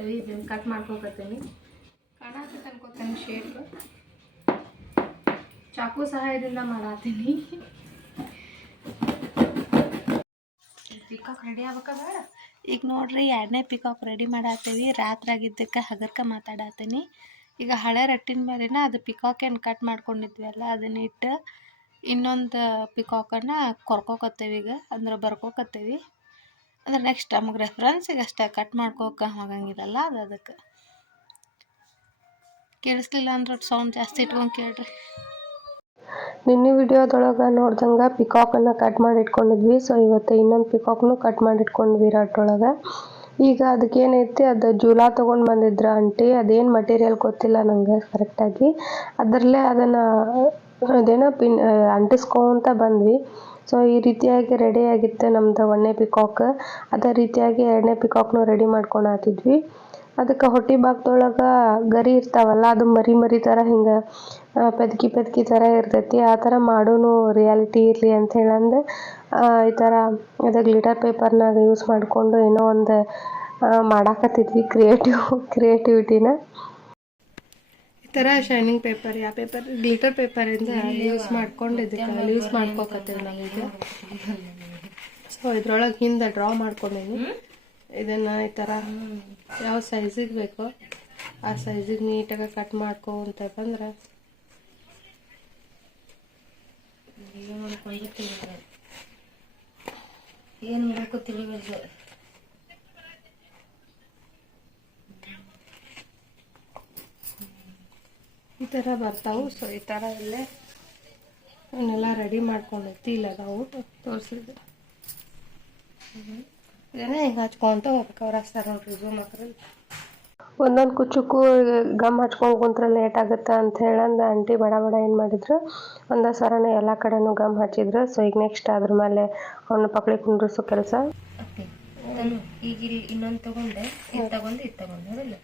ಮಾಡಾತೀವಿ. ಇದನ್ನು ಕಟ್ ಮಾಡ್ಕೊಕತ್ತೀನಿ. ಕಾಣತ್ತೆ ಅನ್ಕೋತೀನಿ ಶೇಪ್. ಚಾಕು ಸಹಾಯದಿಂದ ಮಾಡಾತೀನಿ. ಪಿಕಾಕ್ ರೆಡಿ ಆಗ್ಬೇಕ ಬೇಡ. ಈಗ ನೋಡ್ರಿ 2ನೇ ಪಿಕಾಕ್ ರೆಡಿ ಮಾಡಾತೀವಿ. ರಾತ್ರಿ ಆಗಿದ್ದಕ್ಕೆ ಹಗರ್ಕ ಮಾತಾಡತ್ತೀನಿ. ಈಗ ಹಳೆ ರಟ್ಟಿನ ಮೇಲೆನ ಅದು ಪಿಕಾಕ್ ಏನು ಕಟ್ ಮಾಡ್ಕೊಂಡಿದ್ವಿ ಅಲ್ಲ ಅದನ್ನ ಇಟ್ಟು ಇನ್ನೊಂದು ಪಿಕಾಕನ್ನು ಕೊರ್ಕೋಕತ್ತೇವಿ. ಈಗ ಅಂದ್ರೆ ಬರ್ಕೋಕತ್ತೇವಿ. ಅಂದ್ರೆ ನೆಕ್ಸ್ಟ್ ನಮಗೆ ರೆಫ್ರೆನ್ಸಿಗೆ ಅಷ್ಟೇ, ಕಟ್ ಮಾಡ್ಕೋಕೆ ಹೋಗಂಗಿರಲ್ಲ. ಅದು ಅದಕ್ಕೆ ಕೇಳಿಸ್ಲಿಲ್ಲ ಅಂದ್ರೆ ಸೌಂಡ್ ಜಾಸ್ತಿ ಇಟ್ಕೊಂಡು ಕೇಳ್ರಿ. ನಿನ್ನೆ ವಿಡಿಯೋದೊಳಗೆ ನೋಡ್ದಂಗೆ ಪಿಕಾಕನ್ನು ಕಟ್ ಮಾಡಿ ಇಟ್ಕೊಂಡಿದ್ವಿ. ಸೊ ಇವತ್ತು ಇನ್ನೊಂದು ಪಿಕಾಕ್ನು ಕಟ್ ಮಾಡಿ ಇಟ್ಕೊಂಡ್ವಿ ರಟ್ಟೊಳಗೆ. ಈಗ ಅದಕ್ಕೇನೈತಿ, ಅದು ಜೂಲಾ ತೊಗೊಂಡು ಬಂದಿದ್ರ ಆಂಟಿ. ಅದೇನು ಮಟೀರಿಯಲ್ ಗೊತ್ತಿಲ್ಲ ನಂಗೆ ಕರೆಕ್ಟಾಗಿ. ಅದರಲ್ಲೇ ಅದನ್ನು ಅದೇನೋ ಅಂಟಿಸ್ಕೊಂತ ಬಂದ್ವಿ. ಸೊ ಈ ರೀತಿಯಾಗಿ ರೆಡಿ ಆಗಿತ್ತು ನಮ್ದು 1ನೇ ಪಿಕಾಕ್. ಅದೇ ರೀತಿಯಾಗಿ 2ನೇ ಪಿಕಾಕ್ನು ರೆಡಿ ಮಾಡ್ಕೊಳತ್ತಿದ್ವಿ. ಅದಕ್ಕೆ ಹೊಟ್ಟೆ ಭಾಗದೊಳಗೆ ಗರಿ ಇರ್ತಾವಲ್ಲ, ಅದು ಮರಿ ಥರ ಹಿಂಗೆ ಪೆದ್ಕಿ ಥರ ಇರ್ತೈತಿ. ಆ ಥರ ಮಾಡೋನು ರಿಯಾಲಿಟಿ ಇರಲಿ ಅಂತ ಹೇಳಂದು ಈ ಥರ ಅದು ಗ್ಲಿಟರ್ ಪೇಪರ್ನಾಗ ಯೂಸ್ ಮಾಡಿಕೊಂಡು ಏನೋ ಒಂದು ಮಾಡಾಕತ್ತಿದ್ವಿ ಕ್ರಿಯೇಟಿವಿಟಿನ. ಈ ಥರ ಶೈನಿಂಗ್ ಪೇಪರ್, ಯಾವ ಪೇಪರ್, ಗ್ಲಿಟರ್ ಪೇಪರಿಂದ ಯೂಸ್ ಮಾಡ್ಕೊಂಡು ಇದಕ್ಕೆ ಯೂಸ್ ಮಾಡ್ಕೋಕತ್ತೀವಿ ನಾವೀಗ. ಸೊ ಇದ್ರೊಳಗೆ ಹಿಂದೆ ಡ್ರಾ ಮಾಡ್ಕೊಂಡೀನಿ. ಇದನ್ನು ಈ ಥರ ಯಾವ ಸೈಜಿಗೆ ಬೇಕೋ ಆ ಸೈಜಿಗೆ ನೀಟಾಗಿ ಕಟ್ ಮಾಡ್ಕೊಂತ ಬಂದ್ರೆ ಏನು ಮಾಡಬೇಕು ತಿಳಿಬೇಕು. ಈ ಥರ ಬರ್ತಾವು. ಸೊ ಈ ಥರ ಅಲ್ಲೇ ಅವನ್ನೆಲ್ಲ ರೆಡಿ ಮಾಡ್ಕೊಂಡೈತಿ. ಇಲ್ಲ ನಾವು ತೋರಿಸಿದ್ವಿ ಇದೇನೇ ಹಿಂಗೆ ಹಚ್ಕೊಂತ ಹೋಗ್ಬೇಕು. ಅವ್ರು ಹಚ್ತಾರೆ ನೋಡ್ರಿ ಝೂಮ್ ಹಾಕ್ರಲ್ಲಿ. ಒಂದೊಂದು ಕುಚ್ಚಕ್ಕೂ ಗಮ್ ಹಚ್ಕೊಂಡು ಕುಂತ್ರೆ ಲೇಟ್ ಆಗುತ್ತೆ ಅಂತ ಹೇಳಂದು ಆಂಟಿ ಬಡ ಏನು ಮಾಡಿದ್ರು, ಒಂದೇ ಸರನೇ ಎಲ್ಲ ಕಡೆನೂ ಗಮ್ ಹಚ್ಚಿದ್ರು. ಸೊ ಈಗ ನೆಕ್ಸ್ಟ್ ಅದ್ರ ಮೇಲೆ ಅವನ್ನ ಪಕ್ಳಿ ಕುಂಡ್ರಿಸೋ ಕೆಲಸ. ಈಗ ಇಲ್ಲಿ ಇನ್ನೊಂದು ತಗೊಂಡೆ, ಇದು ತಗೊಂಡೆ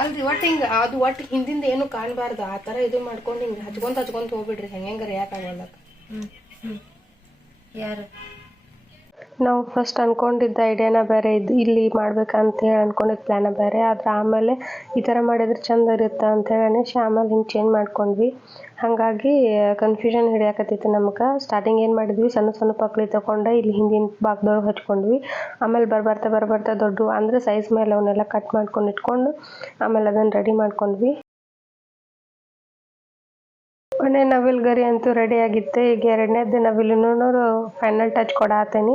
ಅಲ್ರಿ ಒಟ್ಟು ಹಿಂಗೆ ಅದು ಒಟ್ಟು ಹಿಂದಿಂದ ಏನು ಕಾಣಬಾರ್ದು ಆ ಥರ ಇದು ಮಾಡ್ಕೊಂಡು ಹಿಂಗೆ ಹಚ್ಕೊಂತ ಹೋಗ್ಬಿಡ್ರಿ. ಹೆಂಗೆ ಯಾಕಾಗಲ್ಲ. ಯಾರು ನಾವು ಫಸ್ಟ್ ಅಂದ್ಕೊಂಡಿದ್ದ ಐಡಿಯಾನ ಬೇರೆ ಇದ್ದು, ಇಲ್ಲಿ ಮಾಡ್ಬೇಕಂತ ಹೇಳಿ ಅಂದ್ಕೊಂಡಿದ್ದ ಪ್ಲ್ಯಾನ ಬೇರೆ. ಆದ್ರೆ ಆಮೇಲೆ ಈ ಥರ ಮಾಡಿದ್ರೆ ಚಂದ ಇರುತ್ತೆ ಅಂತ ಹೇಳಿ ಆಮೇಲೆ ಹಿಂಗೆ ಚೇಂಜ್ ಮಾಡ್ಕೊಂಡ್ವಿ. ಹಾಗಾಗಿ ಕನ್ಫ್ಯೂಷನ್ ಹಿಡಿಯಾಕತ್ತಿತ್ತು ನಮ್ಗೆ. ಸ್ಟಾರ್ಟಿಂಗ್ ಏನು ಮಾಡಿದ್ವಿ, ಸಣ್ಣ ಪಕ್ಳಿ ತೊಗೊಂಡು ಇಲ್ಲಿ ಹಿಂದಿನ ಭಾಗದೊಳಗೆ ಹಚ್ಕೊಂಡ್ವಿ. ಆಮೇಲೆ ಬರ್ಬರ್ತಾ ದೊಡ್ಡ ಅಂದರೆ ಸೈಜ್ ಮೇಲೆ ಅವನ್ನೆಲ್ಲ ಕಟ್ ಮಾಡ್ಕೊಂಡು ಇಟ್ಕೊಂಡು ಆಮೇಲೆ ಅದನ್ನು ರೆಡಿ ಮಾಡ್ಕೊಂಡ್ವಿ. 1ನೇ ನವಿಲು ಗರಿ ಅಂತೂ ರೆಡಿ ಆಗಿತ್ತು. ಈಗ 2ನೇದು ನವಿಲುನು ಫೈನಲ್ ಟಚ್ ಕೊಡಾತೀನಿ.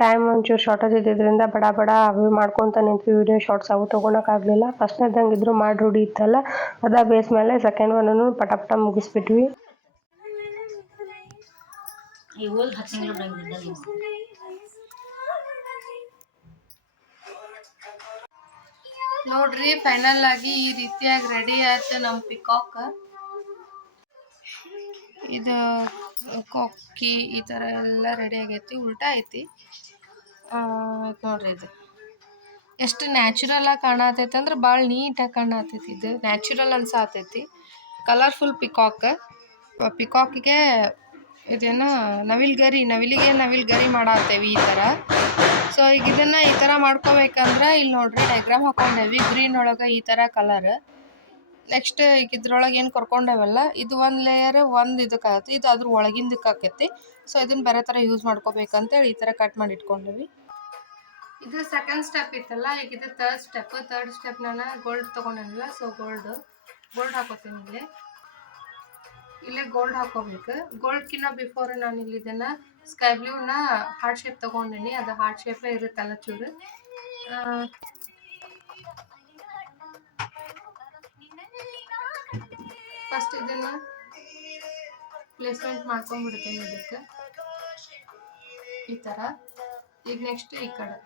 ಟೈಮ್ ಒಂಚೂರು ಶಾರ್ಟೇಜ್ ಇದ್ದಿದ್ದರಿಂದ ಬಡ ಅವು ಮಾಡ್ಕೊತ ನಿಂತ್ವಿ. ವಿಡಿಯೋ ಶಾರ್ಟ್ಸ್ ಅವು ತೊಗೊಳಕ್ಕಾಗಲಿಲ್ಲ. ಫಸ್ಟ್ನೇದಂಗೆ ಇದ್ರೂ ಮಾಡಿ ರೂಢಿ ಇತ್ತಲ್ಲ, ಅದ ಬೇಸ್ ಮೇಲೆ ಸೆಕೆಂಡ್ ಒನ್ನೂ ಪಟ ಮುಗಿಸ್ಬಿಟ್ವಿ. ನೋಡ್ರಿ ಫೈನಲ್ ಆಗಿ ಈ ರೀತಿಯಾಗಿ ರೆಡಿ ಆಯ್ತು ನಮ್ಮ ಪಿಕಾಕ್. ಇದು ಕೊಕ್ಕಿ ಈ ಥರ ಎಲ್ಲ ರೆಡಿ ಆಗೈತಿ. ಉಲ್ಟಾ ಐತಿ ನೋಡ್ರಿ. ಇದು ಎಷ್ಟು ನ್ಯಾಚುರಲ್ ಆಗಿ ಕಾಣತೈತಿ ಅಂದ್ರೆ ಭಾಳ ನೀಟಾಗಿ ಕಾಣತೈತಿ. ಇದು ನ್ಯಾಚುರಲ್ ಅನ್ಸಾತೈತಿ. ಕಲರ್ಫುಲ್ ಪಿಕಾಕಿಗೆ ಇದೇನು ನವಿಲಿಗೆ ನವಿಲು ಗರಿ ಮಾಡತ್ತೇವಿ ಈ ಥರ. ಸೊ ಈಗ ಇದನ್ನು ಈ ಥರ ಮಾಡ್ಕೋಬೇಕಂದ್ರೆ ಇಲ್ಲಿ ನೋಡ್ರಿ ಡೈಗ್ರಾಮ್ ಹಾಕೊಂಡೇವಿ. ಗ್ರೀನ್ ಒಳಗೆ ಈ ಥರ ಕಲರ್. ನೆಕ್ಸ್ಟ್ ಈಗ ಇದ್ರೊಳಗೆ ಏನು ಕರ್ಕೊಂಡೇವಲ್ಲ, ಇದು ಒಂದು ಲೇಯರ್ ಒಂದು ಇದಕ್ಕಾಗತ್ತೆ, ಇದು ಅದ್ರ ಒಳಗಿಂದಕ್ಕೆ ಆಕೈತಿ. ಸೊ ಇದನ್ನು ಬೇರೆ ಥರ ಯೂಸ್ ಮಾಡ್ಕೋಬೇಕಂತೇಳಿ ಈ ಥರ ಕಟ್ ಮಾಡಿ ಇಟ್ಕೊಂಡೇವಿ. ಇದು ಸೆಕೆಂಡ್ ಸ್ಟೆಪ್ ಇತ್ತಲ್ಲ, ಈಗ ಇದು ಥರ್ಡ್ ಸ್ಟೆಪ್ ನಾನು ಗೋಲ್ಡ್ ತೊಗೊಂಡಿಲ್ಲ. ಸೊ ಗೋಲ್ಡ್ ಹಾಕೋತೀನಿ. ಇಲ್ಲೇ ಗೋಲ್ಡ್ ಹಾಕೋಬೇಕು. ಗೋಲ್ಡ್ಕಿನ್ನ ಬಿಫೋರ್ ನಾನು ಇಲ್ಲಿ ಇದನ್ನು ಸ್ಕೈ ಬ್ಲೂನ ಹಾರ್ಟ್ ಶೇಪ್ ತೊಗೊಂಡಿನಿ. ಅದು ಹಾರ್ಟ್ ಶೇಪೇ ಇರುತ್ತಲ್ಲ ಚೂರು. ಫಸ್ಟ್ ಇದನ್ನು ಪ್ಲೇಸ್ಮೆಂಟ್ ಮಾಡ್ಕೊಂಡ್ಬಿಡ್ತೀನಿ ಇದಕ್ಕೆ ಈ ಥರ. ಈಗ ನೆಕ್ಸ್ಟ್ ಈ ಕಡೆ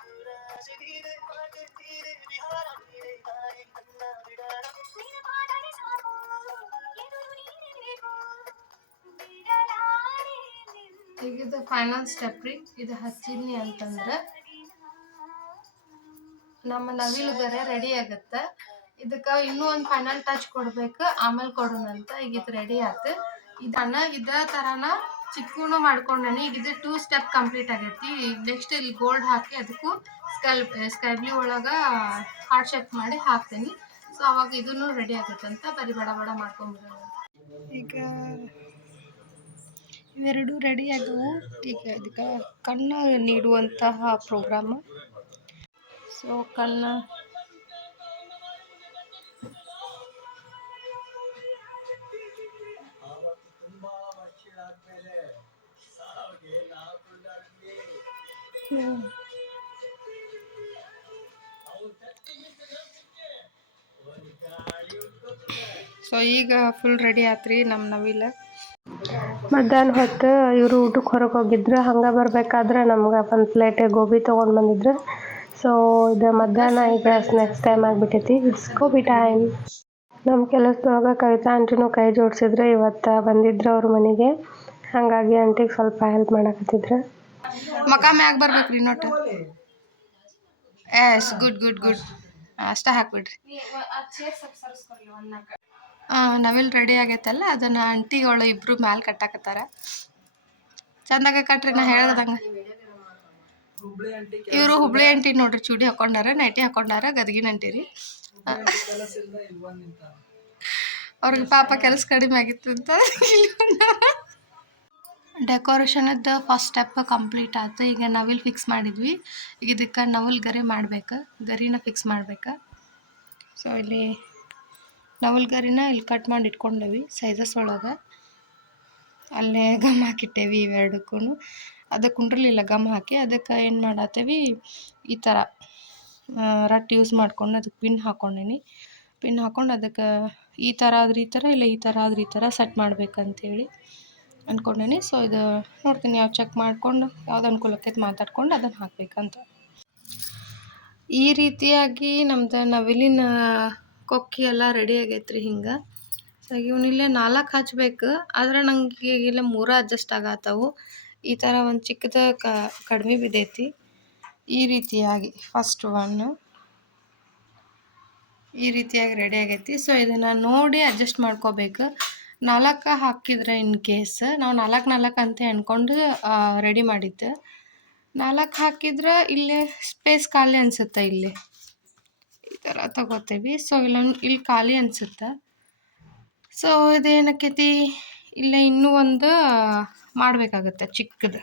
ಈಗ ಇದು ಫೈನಲ್ ಸ್ಟೆಪ್ ರೀ. ಇದು ಹಚ್ಚಿದ್ನಿ ಅಂತಂದ್ರೆ ನಮ್ಮ ನವಿಲು ಗರೆ ರೆಡಿ ಆಗುತ್ತೆ. ಇದಕ್ಕೆ ಇನ್ನೂ ಒಂದು ಫೈನಲ್ ಟಚ್ ಕೊಡ್ಬೇಕು, ಆಮೇಲೆ ಕೊಡೋಣಂತ. ಈಗ ಇದು ರೆಡಿ ಆಯ್ತು. ಇದೇ ಥರನ ಚಿಕ್ಕೂ ಮಾಡ್ಕೊಂಡೇನಿ. ಈಗ ಇದು 2 ಸ್ಟೆಪ್ ಕಂಪ್ಲೀಟ್ ಆಗೈತಿ. ಈಗ ನೆಕ್ಸ್ಟ್ ಇಲ್ಲಿ ಗೋಲ್ಡ್ ಹಾಕಿ ಅದಕ್ಕೂ ಸ್ಕೈ ಬ್ಲೂ ಒಳಗೆ ಹಾರ್ಟ್ ಶೇಪ್ ಮಾಡಿ ಹಾಕ್ತೀನಿ. ಸೊ ಅವಾಗ ಇದನ್ನು ರೆಡಿ ಆಗುತ್ತೆ ಅಂತ ಬರೀ ಬಡ ಬಡ ಮಾಡ್ಕೊಂಡ್ಬಿಡೋಣ. ಈಗ ಇವೆರಡು ರೆಡಿ ಆದವು. ಈಗ ಅದಕ್ಕೆ ಕಣ್ಣು ನೀಡುವಂತಹ ಪ್ರೋಗ್ರಾಮ್. ಸೊ ಕಣ್ಣು ಸೊ ಈಗ ಫುಲ್ ರೆಡಿ ಆತ್ರಿ ನಮ್ಮ ನವಿಲ. ಮಧ್ಯಾಹ್ನ ಹೊತ್ತು ಇವರು ಊಟಕ್ಕೆ ಹೊರಗೆ ಹೋಗಿದ್ರು. ಹಂಗೆ ಬರ್ಬೇಕಾದ್ರೆ ನಮ್ಗೆ ಒಂದು ಪ್ಲೇಟ್ ಗೋಬಿ ತೊಗೊಂಡು ಬಂದಿದ್ರು. ಸೊ ಇದು ಮಧ್ಯಾಹ್ನ ಈಗ ಸ್ನ್ಯಾಕ್ಸ್ ಟೈಮ್ ಆಗಿಬಿಟ್ಟೈತಿ. It's gobi time. ನಮ್ಮ ಕೆಲಸದೊಳಗೆ ಕವಿತಾ ಆಂಟಿನೂ ಕೈ ಜೋಡಿಸಿದ್ರು. ಇವತ್ತು ಬಂದಿದ್ರು ಅವ್ರ ಮನೆಗೆ. ಹಾಗಾಗಿ ಆಂಟಿಗೆ ಸ್ವಲ್ಪ ಹೆಲ್ಪ್ ಮಾಡಕತ್ತಿದ್ರು. ಮಕ ಮ್ಯಾಗ ಬರ್ಬೇಕ್ರಿ ನೋಟ. Yes good good good. ಅಷ್ಟ ಹಾಕ್ಬಿಡ್ರಿ. ನವಿಲ್ ರೆಡಿ ಆಗೈತಲ್ಲ, ಅದನ್ನ ಆಂಟಿಗಳು ಇಬ್ರು ಮ್ಯಾಲ ಕಟ್ಟಾಕತ್ತಾರ. ಚಂದಾಗ ಕಟ್ರಿ, ನಾ ಹೇಳ್ದಂಗ. ಇವರು ಹುಬ್ಳಿ ಆಂಟಿ ನೋಡ್ರಿ, ಚೂಡಿ ಹಾಕೊಂಡಾರ, ನೈಟಿ ಹಾಕೊಂಡಾರ, ಗದಗಿನ ಅಂಟಿರಿ. ಅವ್ರಿಗೆ ಪಾಪ ಕೆಲಸ ಕಡಿಮೆ ಆಗಿತ್ತು ಅಂತ ಡೆಕೋರೇಷನದ್ದು ಫಸ್ಟ್ ಸ್ಟೆಪ್ ಕಂಪ್ಲೀಟ್ ಆಯ್ತು. ಈಗ ನವಿಲ್ ಫಿಕ್ಸ್ ಮಾಡಿದ್ವಿ. ಈಗ ಇದಕ್ಕೆ ನವಿಲ್ ಗರಿ ಮಾಡ್ಬೇಕು, ಗರಿನ ಫಿಕ್ಸ್ ಮಾಡ್ಬೇಕು. ಸೊ ಇಲ್ಲಿ ನವಿಲ್ ಗರಿನ ಇಲ್ಲಿ ಕಟ್ ಮಾಡಿ ಇಟ್ಕೊಂಡೇವಿ ಸೈಜಸ್ ಒಳಗೆ. ಅಲ್ಲೇ ಗಮ್ ಹಾಕಿಟ್ಟೇವಿ ಇವೆರಡಕ್ಕೂ. ಅದಕ್ಕೆ ಕುಂಡ್ರಲಿಲ್ಲ ಗಮ್ ಹಾಕಿ. ಅದಕ್ಕೆ ಏನು ಮಾಡತ್ತೇವಿ, ಈ ಥರ ರಟ್ ಯೂಸ್ ಮಾಡ್ಕೊಂಡು ಅದಕ್ಕೆ ಪಿನ್ ಹಾಕ್ಕೊಂಡೀನಿ. ಪಿನ್ ಹಾಕ್ಕೊಂಡು ಅದಕ್ಕೆ ಈ ಥರ ಆದ್ರೆ ಈ ಥರ, ಇಲ್ಲ ಈ ಥರ ಆದ್ರೆ ಈ ಥರ ಸೆಟ್ ಮಾಡ್ಬೇಕಂತೇಳಿ ಅಂದ್ಕೊಂಡೇನಿ. ಸೊ ಇದು ನೋಡ್ತೀನಿ, ಯಾವ ಚೆಕ್ ಮಾಡ್ಕೊಂಡು ಯಾವ್ದು ಅನುಕೂಲ ಆಕೈತೆ ಮಾತಾಡ್ಕೊಂಡು ಅದನ್ನು ಹಾಕ್ಬೇಕಂತ. ಈ ರೀತಿಯಾಗಿ ನಮ್ದು ನವಿಲಿನ ಕೊಕ್ಕಿ ಎಲ್ಲ ರೆಡಿ ಆಗೈತ್ರಿ. ಹಿಂಗೆ ಸೊ ಇವನಿಲ್ಲೇ 4 ಹಚ್ಬೇಕು, ಆದ್ರೆ ನಂಗೆ ಇಲ್ಲ 3 ಅಡ್ಜಸ್ಟ್ ಆಗತ್ತವು. ಈ ಥರ ಒಂದು ಚಿಕ್ಕದ ಕಡಿಮೆ ಬಿದ್ದೈತಿ. ಈ ರೀತಿಯಾಗಿ ಫಸ್ಟ್ ಒನ್ನು ಈ ರೀತಿಯಾಗಿ ರೆಡಿ ಆಗೈತಿ. ಸೊ ಇದನ್ನು ನೋಡಿ ಅಡ್ಜಸ್ಟ್ ಮಾಡ್ಕೋಬೇಕು. 4 ಹಾಕಿದ್ರೆ ಇನ್ ಕೇಸ್ ನಾವು 4 ಅಂತ ಅಂದ್ಕೊಂಡು ರೆಡಿ ಮಾಡಿದ್ದೆ. 4 ಹಾಕಿದ್ರೆ ಇಲ್ಲೇ ಸ್ಪೇಸ್ ಖಾಲಿ ಅನಿಸುತ್ತೆ. ಇಲ್ಲಿ ಈ ಥರ ತಗೋತೀವಿ. ಸೊ ಇಲ್ಲಿ ಖಾಲಿ ಅನಿಸುತ್ತೆ. ಸೊ ಇದೇನಕ್ಕೈತಿ, ಇಲ್ಲೇ ಇನ್ನೂ ಒಂದು ಮಾಡಬೇಕಾಗತ್ತೆ ಚಿಕ್ಕದು.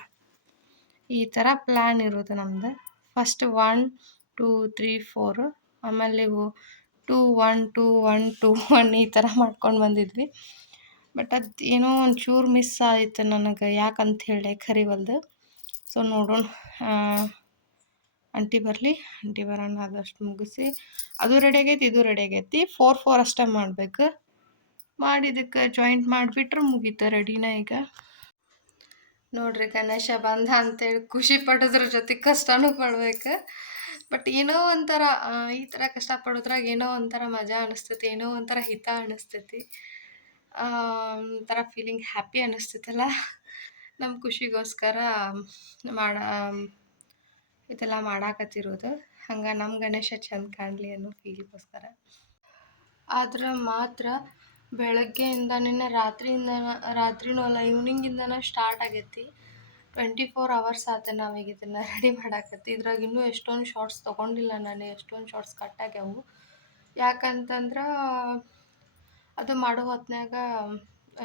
ಈ ಥರ ಪ್ಲ್ಯಾನ್ ಇರೋದು ನಮ್ದು. ಫಸ್ಟ್ 1 2 3 4, ಆಮೇಲೆ ಇವು 2 1 2 1 2 1 ಈ ಥರ ಮಾಡ್ಕೊಂಡು ಬಂದಿದ್ವಿ. ಬಟ್ ಅದು ಏನೋ ಒಂಚೂರು ಮಿಸ್ ಆಯಿತು ನನಗೆ, ಯಾಕಂತ ಹೇಳಿ ಕರಿವಲ್ದು. ಸೊ ನೋಡೋಣ, ಆಂಟಿ ಬರಲಿ, ಆಂಟಿ ಬರೋಣ, ಆದಷ್ಟು ಮುಗಿಸಿ. ಅದು ರೆಡಿ ಆಗೈತಿ, ಇದು ರೆಡಿ ಆಗೈತಿ. 4 4 ಅಷ್ಟೇ ಮಾಡಬೇಕು. ಮಾಡಿದ್ದಕ್ಕೆ ಜಾಯಿಂಟ್ ಮಾಡಿಬಿಟ್ರೆ ಮುಗೀತು, ರೆಡಿನ. ಈಗ ನೋಡ್ರಿ, ಗಣೇಶ ಬಂದ ಅಂತೇಳಿ ಖುಷಿ ಪಡೋದ್ರ ಜೊತೆ ಕಷ್ಟನೂ ಪಡ್ಬೇಕು. ಬಟ್ ಏನೋ ಒಂಥರ ಈ ಥರ ಕಷ್ಟಪಡೋದ್ರಾಗ ಏನೋ ಒಂಥರ ಮಜಾ ಅನ್ನಿಸ್ತೈತಿ, ಏನೋ ಒಂಥರ ಹಿತ ಅನ್ನಿಸ್ತೈತಿ, ಒಂಥರ ಫೀಲಿಂಗ್ ಹ್ಯಾಪಿ ಅನ್ನಿಸ್ತೈತಲ್ಲ. ನಮ್ಮ ಖುಷಿಗೋಸ್ಕರ ಇದೆಲ್ಲ ಮಾಡಾಕತ್ತಿರೋದು. ಹಂಗೆ ನಮ್ಮ ಗಣೇಶ ಚಂದ ಕಾಣಲಿ ಅನ್ನೋ ಫೀಲಿಗೋಸ್ಕರ. ಆದ್ರೆ ಮಾತ್ರ ಬೆಳಗ್ಗೆಯಿಂದನೇ ರಾತ್ರಿನೂ ಅಲ್ಲ, ಈವ್ನಿಂಗಿಂದನೇ ಸ್ಟಾರ್ಟ್ ಆಗೈತಿ. 24 hours ಆಯ್ತು ನಾವೀಗ ಇದನ್ನು ರೆಡಿ ಮಾಡಾಕತ್ತಿ. ಇದ್ರಾಗ ಇನ್ನೂ ಎಷ್ಟೊಂದು ಶಾರ್ಟ್ಸ್ ತೊಗೊಂಡಿಲ್ಲ ನಾನು, ಎಷ್ಟೊಂದು ಶಾರ್ಟ್ಸ್ ಕಟ್ಟಾಗ್ಯಾವು. ಯಾಕಂತಂದ್ರೆ ಅದು ಮಾಡೋ ಹೊತ್ನ್ಯಾಗ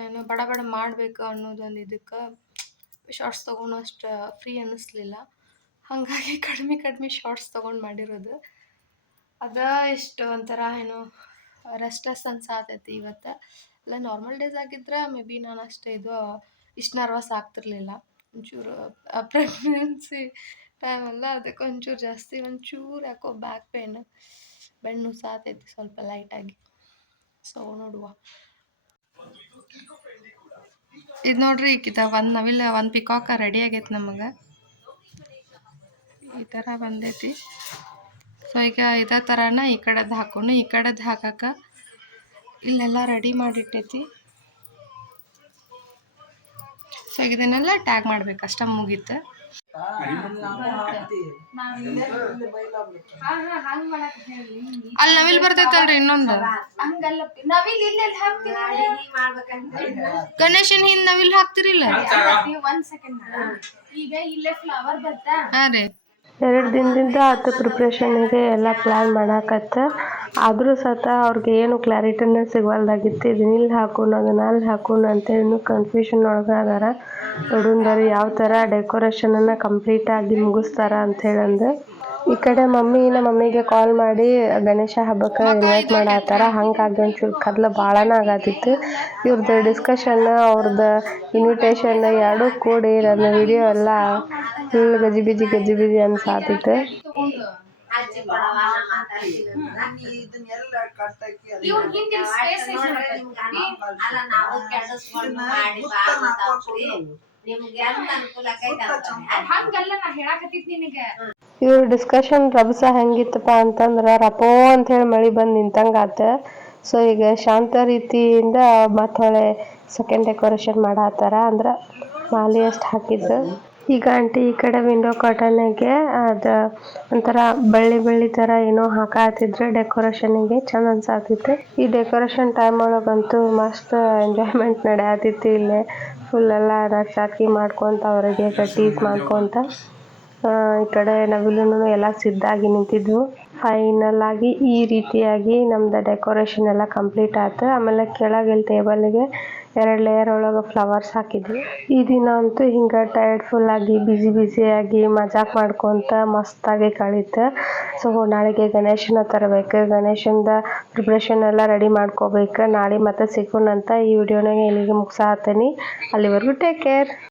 ಏನು ಬಡ ಬಡ ಮಾಡಬೇಕು ಅನ್ನೋದೊಂದು ಇದಕ್ಕೆ ಶಾರ್ಟ್ಸ್ ತೊಗೊಳೋ ಅಷ್ಟು ಫ್ರೀ ಅನ್ನಿಸ್ಲಿಲ್ಲ. ಹಾಗಾಗಿ ಕಡಿಮೆ ಶಾರ್ಟ್ಸ್ ತೊಗೊಂಡು ಮಾಡಿರೋದು. ಅದ ಇಷ್ಟು ಒಂಥರ ಏನೋ ರೆಸ್ಟ್ಲೆಸ್ ಅನ್ಸಾತೈತಿ ಇವತ್ತು. ಇಲ್ಲ ನಾರ್ಮಲ್ ಡೇಸ್ ಆಗಿದ್ರೆ ಮೇ ಬಿ ನಾನು ಅಷ್ಟೇ ಇಷ್ಟು ನರ್ವಸ್ ಆಗ್ತಿರ್ಲಿಲ್ಲ. ಒಂಚೂರು ಪ್ರೆಗ್ನೆನ್ಸಿ ಟೈಮಲ್ಲ, ಅದಕ್ಕೆ ಒಂಚೂರು ಜಾಸ್ತಿ, ಒಂಚೂರು ಯಾಕೋ ಬ್ಯಾಕ್ ಪೇನ್, ಬೆನ್ನು ಸಾತೈತಿ ಸ್ವಲ್ಪ ಲೈಟಾಗಿ. ಸೊ ನೋಡುವ. ಇದು ನೋಡ್ರಿ, ಈಕಿದ ಒಂದು ನವಿಲ, ಒಂದು ಪಿಕಾಕ ರೆಡಿ ಆಗೈತಿ ನಮಗೆ. ಈ ಥರ ಬಂದೈತಿ. ಸೊ ಈಗ ಇದೇ ಥರನ ಈ ಕಡೆದು ಹಾಕೊಂಡು, ಈ ಕಡೆದು ಹಾಕಕ್ಕೆ ಇಲ್ಲೆಲ್ಲ ರೆಡಿ ಮಾಡಿಟ್ಟೈತಿ. ಸೊ ಇದನ್ನೆಲ್ಲ ಟ್ಯಾಗ್ ಮಾಡ್ಬೇಕು, ಅಷ್ಟೇ ಮುಗೀತು. ಅಲ್ಲಿ ನವಿಲ್ ಬರ್ತೈತಲ್ರಿ ಇನ್ನೊಂದು ಗಣೇಶನ್ ಹಿಂದ್ ನವಿಲ್ ಹಾಕ್ತಿರಿಲ್ಲ ಹಾ ರೀ 2 ದಿನದಿಂದ ಆತ ಪ್ರಿಪ್ರೇಷನ್ಗೆ ಎಲ್ಲ ಪ್ಲ್ಯಾನ್ ಮಾಡಾಕತ್ತ. ಆದರೂ ಸತ ಅವ್ರಿಗೆ ಏನು ಕ್ಲಾರಿಟಿನೇ ಸಿಗವಲ್ದಾಗಿತ್ತು. ಇದನ್ನ ಇಲ್ಲಿ ಹಾಕೋಣ ಅದನ್ನ ಅಲ್ಲಿ ಹಾಕೋಣ ಅಂತೇಳಿ ಇನ್ನೂ ಕನ್ಫ್ಯೂಷನ್ ಒಳಗೆ ಅದಾರ. ದೊಡ್ಡಂದರಿ ಯಾವ ಥರ ಡೆಕೋರೇಷನನ್ನು ಕಂಪ್ಲೀಟಾಗಿ ಮುಗಿಸ್ತಾರ ಅಂತ ಹೇಳಂದು. ಈ ಕಡೆ ಮಮ್ಮಿಗೆ ಕಾಲ್ ಮಾಡಿ ಗಣೇಶ ಹಬ್ಬಕ್ಕೆ ಇನ್ವೈಟ್ ಮಾಡತ್ತಾರ. ಹಾಗಾಗಿ ಒಂಚೂರು ಕದ್ಲು ಭಾಳನ ಆಗತ್ತಿತ್ತು. ಇವ್ರದ್ದು ಡಿಸ್ಕಷನ್ ಅವ್ರದ್ದು ಇನ್ವಿಟೇಷನ್ ಎರಡೂ ಕೂಡಿ ನನ್ನ ವಿಡಿಯೋ ಎಲ್ಲ ಫುಲ್ ಗಜಿಬಿಜಿ ಅನ್ಸಾತಿತ್ತು. ಇವ್ರ ಡಿಸ್ಕಷನ್ ರಭಸ ಹೆಂಗಿತ್ತಪ್ಪ ಅಂತಂದ್ರೆ ರಪೋ ಅಂತ ಹೇಳಿ ಮಳೆ ಬಂದು ನಿಂತಂಗಾತ. ಸೊ ಈಗ ಶಾಂತ ರೀತಿಯಿಂದ ಮತ್ತೊಳೆ ಸೆಕೆಂಡ್ ಡೆಕೋರೇಷನ್ ಮಾಡತ್ತಾರ. ಅಂದ್ರೆ ಮಾಲಿ ಅಷ್ಟು ಹಾಕಿದ್ದು. ಈಗ ಆಂಟಿ ಈ ಕಡೆ ವಿಂಡೋ ಕಾಟನ್ಗೆ ಅದು ಒಂಥರ ಬಳ್ಳಿ ಥರ ಏನೋ ಹಾಕಾತಿದ್ರೆ ಡೆಕೋರೇಷನಿಗೆ ಚಂದ ಅನ್ಸಾತಿತ್ತು. ಈ ಡೆಕೋರೇಷನ್ ಟೈಮ್ ಒಳಗಂತೂ ಮಸ್ತ್ ಎಂಜಾಯ್ಮೆಂಟ್ ನಡೆಯತ್ತಿತ್ತು. ಇಲ್ಲೇ ಫುಲ್ ಎಲ್ಲ ನಚಾಕಿ ಮಾಡ್ಕೊತ ಅವರಿಗೆ ಟೀಸ್ ಮಾಡ್ಕೊತ ಈ ಕಡೆ ನವಿಲುನು ಎಲ್ಲ ಸಿದ್ಧಾಗಿ ನಿಂತಿದ್ವು. ಫೈನಲ್ ಆಗಿ ಈ ರೀತಿಯಾಗಿ ನಮ್ದು ಡೆಕೋರೇಷನ್ ಎಲ್ಲ ಕಂಪ್ಲೀಟ್ ಆಯ್ತು. ಆಮೇಲೆ ಕೆಳಗೆ ಇಲ್ಲಿ ಟೇಬಲ್ಗೆ 2 ಲೇಯರ್ ಒಳಗೆ ಫ್ಲವರ್ಸ್ ಹಾಕಿದ್ವಿ. ಈ ದಿನ ಅಂತೂ ಹಿಂಗೆ ಟೈರ್ಡ್ಫುಲ್ ಆಗಿ ಬಿಸಿಯಾಗಿ ಮಜಾಕ್ ಮಾಡ್ಕೊತ ಮಸ್ತಾಗಿ ಕಳೀತು. ಸೊ ನಾಳೆಗೆ ಗಣೇಶನ ತರಬೇಕು. ಗಣೇಶಂದ ಪ್ರಿಪ್ರೇಷನ್ ಎಲ್ಲ ರೆಡಿ ಮಾಡ್ಕೋಬೇಕು. ನಾಳೆ ಮತ್ತೆ ಸಿಗೋಣಂತ. ಈ ವಿಡಿಯೋನಾಗ ಇಲ್ಲಿಗೆ ಮುಗಿಸಾತೀನಿ. ಅಲ್ಲಿವರೆಗೂ ಟೇಕ್ ಕೇರ್.